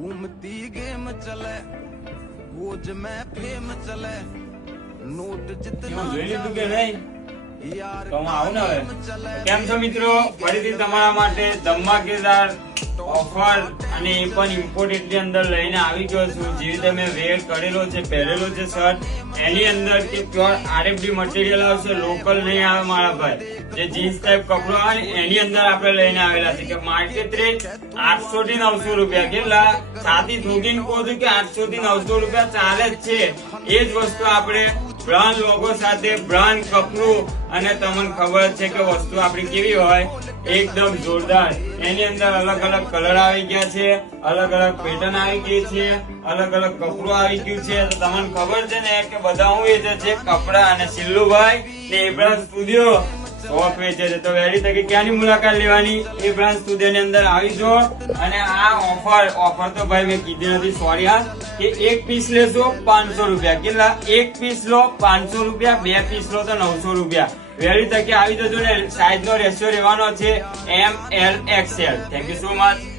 घूमती गेम चले गोज में फेम चले नोट जितना જોઈ લીધું કે નહીં? यार તો હું આવું ને હવે. કેમ છો મિત્રો? ફરીથી તમારા માટે ધમાકેદાર ઓફર અને એ પણ ઇમ્પોર્ટ અંદર લઈને આવી ગયો છું. જેવી રીતે મેં વેર કરેલો છે, પહેરેલો છે શર્ટ, એની અંદર કે પ્યોર આરએફડી મટીરિયલ આવશે, લોકલ નહીં આવે મારા ભાઈ. જે જીન્સ ટાઈપ કપડો આવે ને એની અંદર આપણે લઈને આવેલા છે કે માર્કેટ રેટ 800 થી 900 રૂપિયા. કેટલા? છાતી ઠોકીને કહું છું કે 800 થી 900 રૂપિયા ચાલે જ છે. એ જ વસ્તુ આપણે બ્રાન્ડ લોગો સાથે, બ્રાન્ડ કપડું, અને તમને ખબર છે કે વસ્તુ આપણી કેવી હોય, એકદમ જોરદાર. એની અંદર અલગ અલગ કલર આવી ગયા છે, અલગ અલગ પેટર્ન આવી ગઈ છે, અલગ અલગ કપડું આવી ગયું છે. તો તમને ખબર છે ને કે બધા હું વેચે છે કપડા, અને સિલ્લુભાઈ ને એબ્રાન્ડ સ્ટુડિયો શોપ વેચે છે. તો વહેલી તકે ક્યાંની મુલાકાત લેવાની? એબ્રાન્ડ સ્ટુડિયો ની અંદર આવી જો. અને આ ઓફર તો ભાઈ મેં કીધી નથી, સોરી હા, કે એક પીસ લેશો 500 રૂપિયા. કેટલા? એક પીસ લો 500 રૂપિયા, 2 પીસ લો તો 900 રૂપિયા. વહેલી તકે આવી જજો ને. સાઈઝ નો રેશિયો રહેવાનો છે ML XL. Thank you so much.